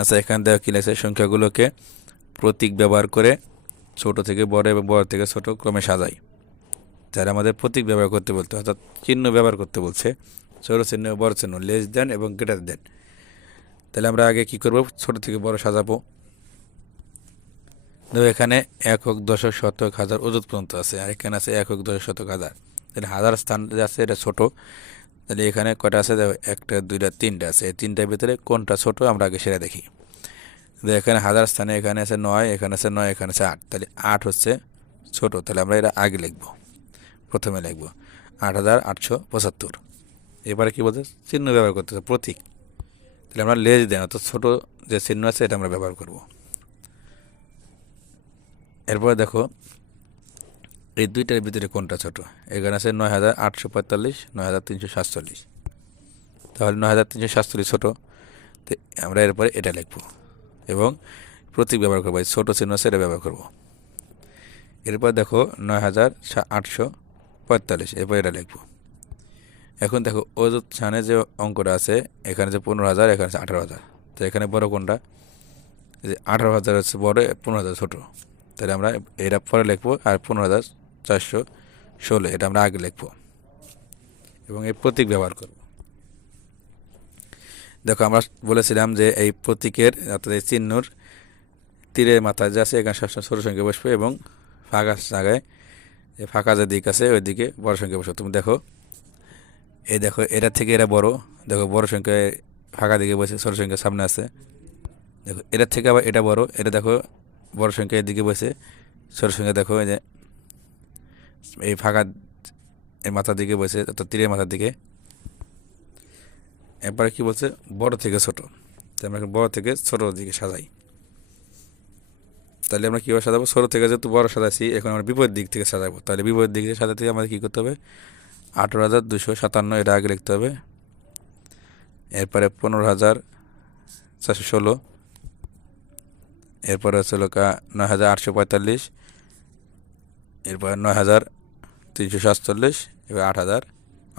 আচ্ছা এখানে দেওয়া কি লাগছে সংখ্যাগুলোকে প্রতীক ব্যবহার করে ছোট থেকে বড় এবং বড় থেকে ছোট ক্রমে সাজাই। যারা আমাদের প্রতীক ব্যবহার করতে বলতে, অর্থাৎ চিহ্ন ব্যবহার করতে বলছে, ছোট চিহ্ন, বড় চিহ্ন লেস দেন এবং গ্রেটার দেন তাহলে আমরা আগে কি করব? ছোট থেকে বড় সাজাবো। দেখো এখানে একক দশক শতক হাজার অযুত পর্যন্ত আছে, আর এখানে আছে একক দশক শতক হাজার। তাহলে হাজার স্থান আছে, এটা ছোট। তাহলে এখানে কয়টা আছে? একটা, দুইটা, তিনটা আছে। এই তিনটার ভিতরে কোনটা ছোট আমরা আগে সেটা দেখি। এখানে হাজার স্থানে এখানে আছে নয়, এখানে আছে নয়, এখানে আছে আট। তাহলে আট হচ্ছে ছোট। তাহলে আমরা এটা আগে লিখব। প্রথমে লিখব। আট হাজার আটশো পঁচাত্তর। এবারে কী বলতে চিহ্ন ব্যবহার করতেছে, প্রতীক। তাহলে আমরা লেজ দেন, অর্থাৎ ছোটো যে চিহ্ন আছে, এটা আমরা ব্যবহার করব। এরপরে দেখো এই দুইটার ভিতরে কোনটা ছোট? এখানে আছে নয় হাজার আটশো পঁয়তাল্লিশ, নয় হাজার তিনশো সাতচল্লিশ। তাহলে নয় হাজার তিনশো সাতচল্লিশ ছোটো। তো আমরা এরপরে এটা লিখব। এবং প্রতীক ব্যবহার করব। এই ছোটো চিহ্ন সেটা ব্যবহার করব। এরপর দেখো নয় হাজার আটশো পঁয়তাল্লিশ, এরপর এটা লিখব। এখন দেখো, অযুত স্থানে যে অঙ্কটা আছে, এখানে যে পনেরো হাজার, এখানে আছে আঠারো হাজার। তো এখানে বড় কোনটা? যে আঠারো হাজার হচ্ছে বড়, পনেরো হাজার ছোটো। তাহলে আমরা এটা পরে লিখব আর পনেরো হাজার চারশো ষোলো, এটা আমরা আগে লিখব। এবং এই প্রতীক ব্যবহার করব। দেখো, আমরা বলেছিলাম যে এই প্রতীকের, অর্থাৎ এই চিহ্নর তীরের মাথায় যে আছে, এখানে সবসময় ছোটো সংখ্যা বসবে এবং ফাঁকা জায়গায় যে ফাঁকা যে দিক আছে, ওই দিকে বড় সংখ্যা বসবে। তুমি দেখো, এই দেখো, এটা থেকে এটা বড়। দেখো, বড় সংখ্যায় ফাঁকা দিকে বসে ছোটো সংখ্যা সামনে আছে। দেখো, এটার থেকে আবার এটা বড়। এটা দেখো, বড় সংখ্যা এদিকে বসে ছোট সংখ্যা। দেখো, এই যে এই ফাঁকা এই মাথার দিকে বসে অর্থাৎ তীরের মাথার দিকে। এরপরে কি বলছে? বড় থেকে ছোট। তাই আমরা বড় থেকে ছোট দিকে সাজাই। তাহলে আমরা কীভাবে সাজাবো? ছোটো থেকে যেহেতু বড় সাজাইছি, এখন আমরা বিপরীত দিক থেকে সাজাবো। তাহলে বিপরীত দিক থেকে সাজাতে আমাদের কী করতে হবে? আঠেরো হাজার দুশো সাতান্ন, এটা আগে লিখতে হবে। এরপরে পনেরো হাজার চারশো ষোলো। এরপরে হচ্ছে লোকা নয় হাজার আটশো পঁয়তাল্লিশ। এরপর নয় হাজার তিনশো সাতচল্লিশ এবার আট হাজার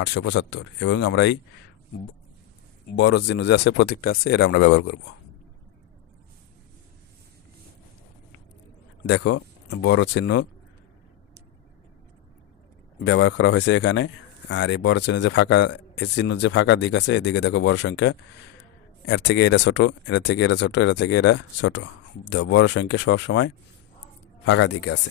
আটশো পঁচাত্তর এবং আমরা এই বড় চিহ্ন যে আছে, প্রতীকটা আছে, এটা আমরা ব্যবহার করব। দেখো, বড় চিহ্ন ব্যবহার করা হয়েছে এখানে, আর এই বড় চিহ্ন যে ফাঁকা, এই চিহ্ন যে ফাঁকা দিক আছে, এদিকে দেখো বড় সংখ্যা। এর থেকে এটা ছোট এটা থেকে এটা ছোট এটা থেকে এটা ছোট। বড় সংখ্যা সব সময় ফাঁকা দিকে আছে।